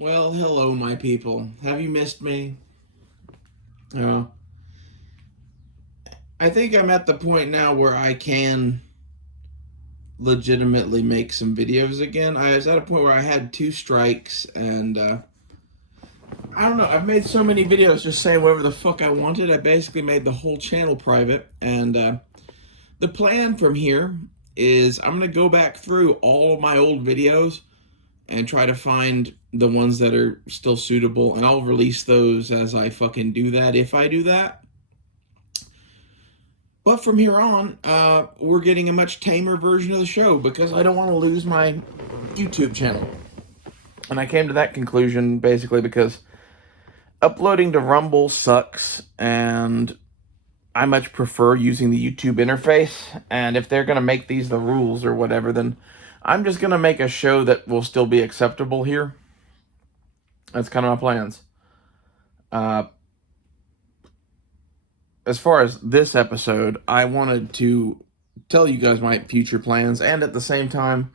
Well, hello, my people. Have you missed me? Uh, I think I'm at the point now where I can legitimately make some videos again. I was at a point where I had two strikes, and I don't know. I've made so many videos just saying whatever the fuck I wanted. I basically made the whole channel private, and the plan from here is I'm gonna go back through all of my old videos and try to find the ones that are still suitable, and I'll release those as I fucking do that, if I do that. But from here on, we're getting a much tamer version of the show because I don't want to lose my YouTube channel. And I came to that conclusion basically because uploading to Rumble sucks, and I much prefer using the YouTube interface. And if they're going to make these the rules or whatever, then I'm just going to make a show that will still be acceptable here. That's kind of my plans. As far as this episode, I wanted to tell you guys my future plans and at the same time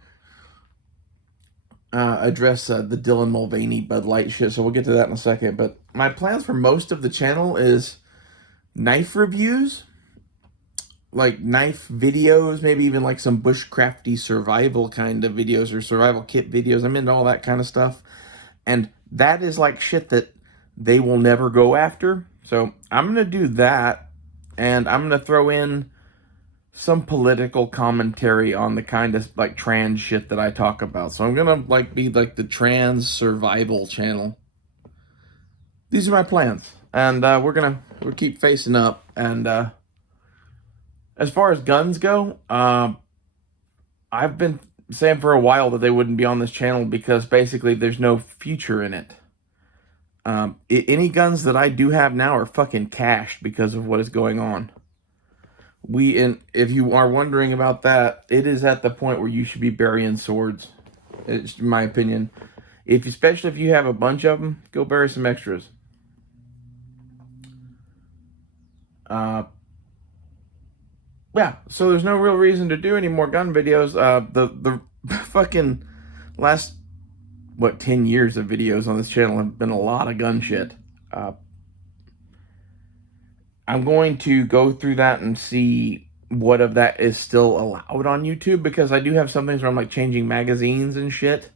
address the Dylan Mulvaney Budlight shit. So we'll get to that in a second. But my plans for most of the channel is knife reviews, like knife videos, maybe even like some bushcrafty survival kind of videos or survival kit videos. I'm into all that kind of stuff. And that is like shit that they will never go after. So I'm going to do that, and I'm going to throw in some political commentary on the kind of like trans shit that I talk about. So I'm going to like be like the trans survival channel. These are my plans, and we'll keep facing up. And as far as guns go, I've been saying for a while that they wouldn't be on this channel because basically there's no future in it. Any guns that I do have now are fucking cached because of what is going on. If you are wondering about that, it is at the point where you should be burying swords. It's my opinion. Especially if you have a bunch of them, go bury some extras. Yeah, so there's no real reason to do any more gun videos. The fucking last 10 years of videos on this channel have been a lot of gun shit. I'm going to go through that and see what of that is still allowed on YouTube, because I do have some things where I'm like changing magazines and shit,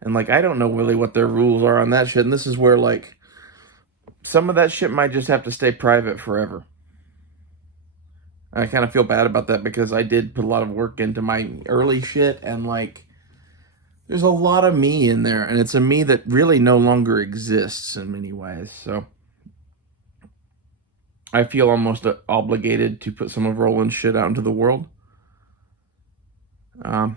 and like I don't know really what their rules are on that shit, and this is where like some of that shit might just have to stay private forever. I kind of feel bad about that because I did put a lot of work into my early shit, and like there's a lot of me in there, and it's a me that really no longer exists in many ways. So I feel almost obligated to put some of Roland's shit out into the world. Yeah.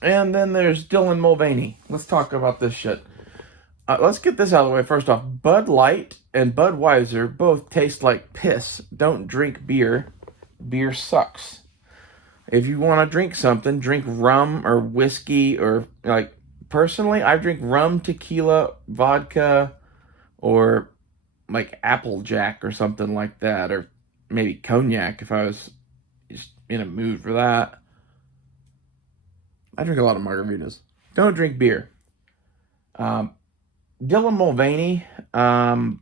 And then there's Dylan Mulvaney. Let's talk about this shit. Let's get this out of the way first off. Bud Light and Budweiser both taste like piss. Don't drink beer. Beer sucks. If you want to drink something, drink rum or whiskey, or like personally, I drink rum, tequila, vodka, or like Applejack or something like that, or maybe cognac if I was just in a mood for that. I drink a lot of margaritas. Don't drink beer. Dylan Mulvaney, I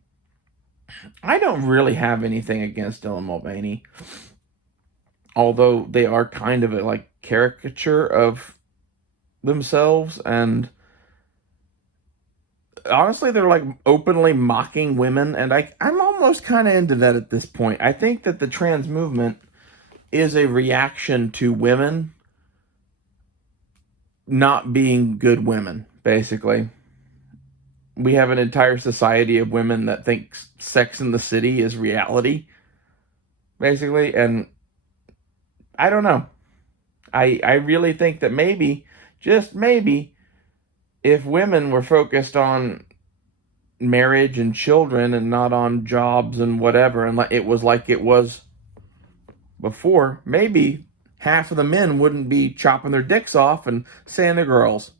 don't really have anything against Dylan Mulvaney, although they are kind of a like caricature of themselves, and honestly they're like openly mocking women, and I'm almost kind of into that at this point. I think that the trans movement is a reaction to women not being good women, basically. We have an entire society of women that thinks Sex in the City is reality, basically, and I don't know. I really think that maybe, just maybe, if women were focused on marriage and children and not on jobs and whatever, and it was like it was before, maybe half of the men wouldn't be chopping their dicks off and saying they're girls.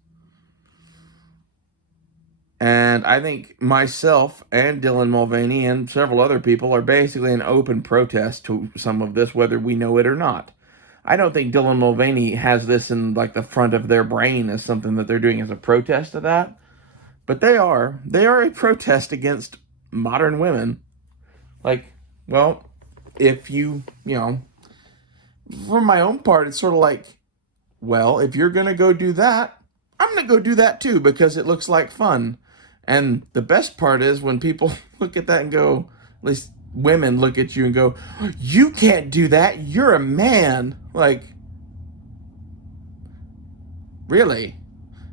And I think myself and Dylan Mulvaney and several other people are basically an open protest to some of this, whether we know it or not. I don't think Dylan Mulvaney has this in like the front of their brain as something that they're doing as a protest to that. But they are a protest against modern women. Like, well, if you know, for my own part, it's sort of like, well, if you're going to go do that, I'm going to go do that too because it looks like fun. And the best part is when people look at that and go, at least women look at you and go, you can't do that. You're a man. Like, really?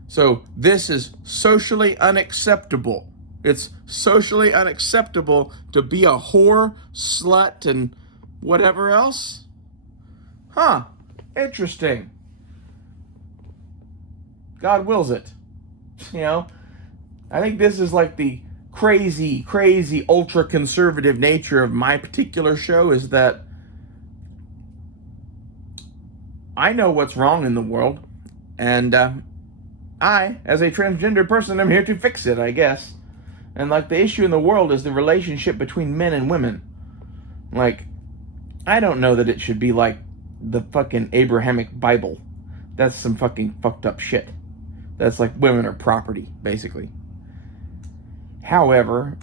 So this is socially unacceptable. It's socially unacceptable to be a whore, slut, and whatever else? Huh. Interesting. God wills it. You know? I think this is like the crazy, crazy, ultra-conservative nature of my particular show is that I know what's wrong in the world, and I, as a transgender person, am here to fix it, I guess. And like the issue in the world is the relationship between men and women. Like, I don't know that it should be like the fucking Abrahamic Bible. That's some fucking fucked up shit. That's like women are property, basically. However,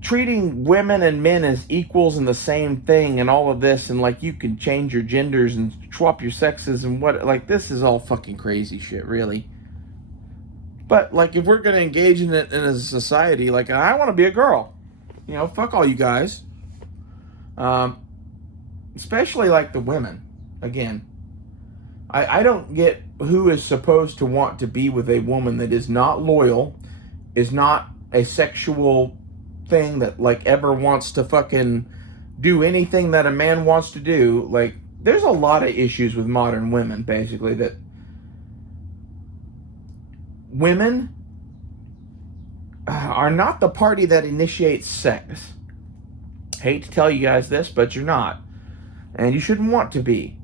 treating women and men as equals in the same thing and all of this, and like you can change your genders and swap your sexes and what, like this is all fucking crazy shit, really. But like if we're gonna engage in it in a society, like I want to be a girl, you know, fuck all you guys. Especially like the women. Again, I don't get who is supposed to want to be with a woman that is not loyal, is not a sexual thing that like ever wants to fucking do anything that a man wants to do. Like there's a lot of issues with modern women, basically, that women are not the party that initiates sex. Hate to tell you guys this, but you're not. And you shouldn't want to be,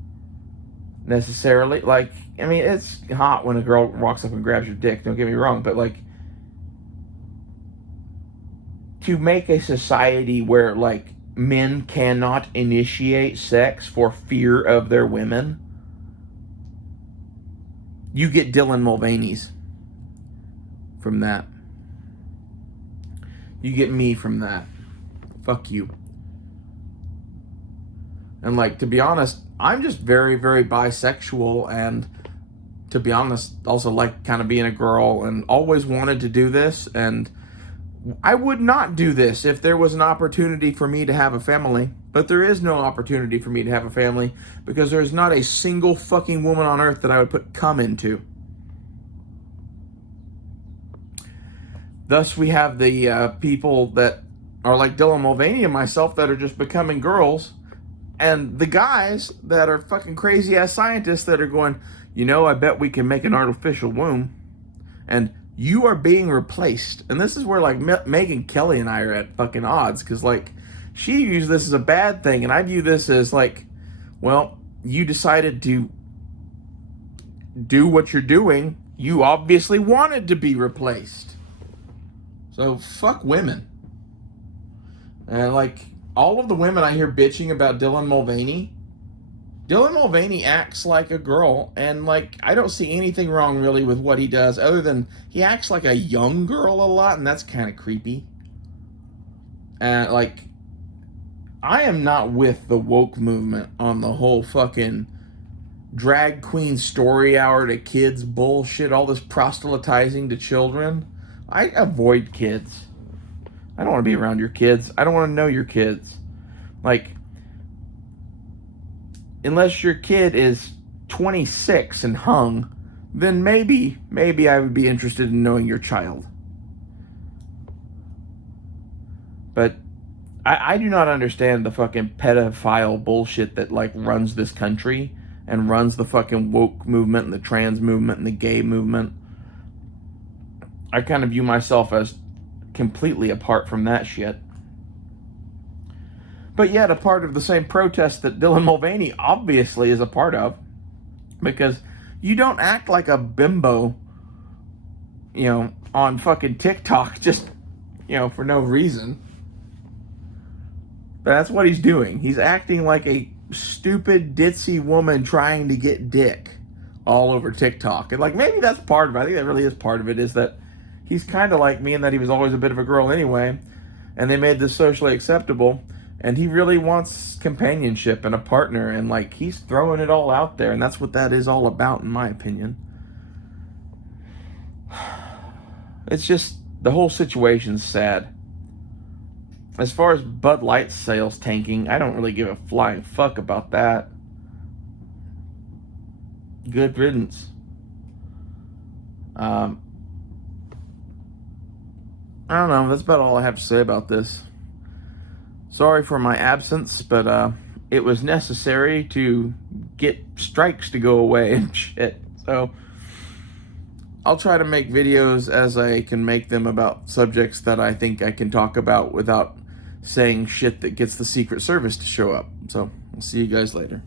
necessarily. Like, I mean, it's hot when a girl walks up and grabs your dick, don't get me wrong, but like, to make a society where like men cannot initiate sex for fear of their women, you get Dylan Mulvaney's from that. You get me from that. Fuck you. And like, to be honest, I'm just very, very bisexual, and to be honest, also like kind of being a girl, and always wanted to do this, and I would not do this if there was an opportunity for me to have a family. But there is no opportunity for me to have a family because there's not a single fucking woman on earth that I would put cum into. Thus, we have the people that are like Dylan Mulvaney and myself that are just becoming girls, and the guys that are fucking crazy ass scientists that are going, you know, I bet we can make an artificial womb, and you are being replaced. And this is where like Megyn Kelly and I are at fucking odds, because like she views this as a bad thing, and I view this as like, well, you decided to do what you're doing. You obviously wanted to be replaced. So fuck women. And like all of the women I hear bitching about Dylan Mulvaney acts like a girl, and like I don't see anything wrong really with what he does, other than he acts like a young girl a lot, and that's kind of creepy. And like, I am not with the woke movement on the whole fucking drag queen story hour to kids bullshit, all this proselytizing to children. I avoid kids. I don't want to be around your kids. I don't want to know your kids. Like, unless your kid is 26 and hung, then maybe I would be interested in knowing your child. But I do not understand the fucking pedophile bullshit that like runs this country and runs the fucking woke movement and the trans movement and the gay movement. I kind of view myself as completely apart from that shit. But yet a part of the same protest that Dylan Mulvaney obviously is a part of, because you don't act like a bimbo, you know, on fucking TikTok just, you know, for no reason. But that's what he's doing. He's acting like a stupid ditzy woman trying to get dick all over TikTok. And like, maybe that's part of it. I think that really is part of it, is that he's kind of like me in that he was always a bit of a girl anyway, and they made this socially acceptable, and he really wants companionship and a partner, and like, he's throwing it all out there, and that's what that is all about, in my opinion. It's just, the whole situation's sad. As far as Bud Light sales tanking, I don't really give a flying fuck about that. Good riddance. I don't know. That's about all I have to say about this. Sorry for my absence, but it was necessary to get strikes to go away and shit. So I'll try to make videos as I can make them about subjects that I think I can talk about without saying shit that gets the Secret Service to show up. So I'll see you guys later.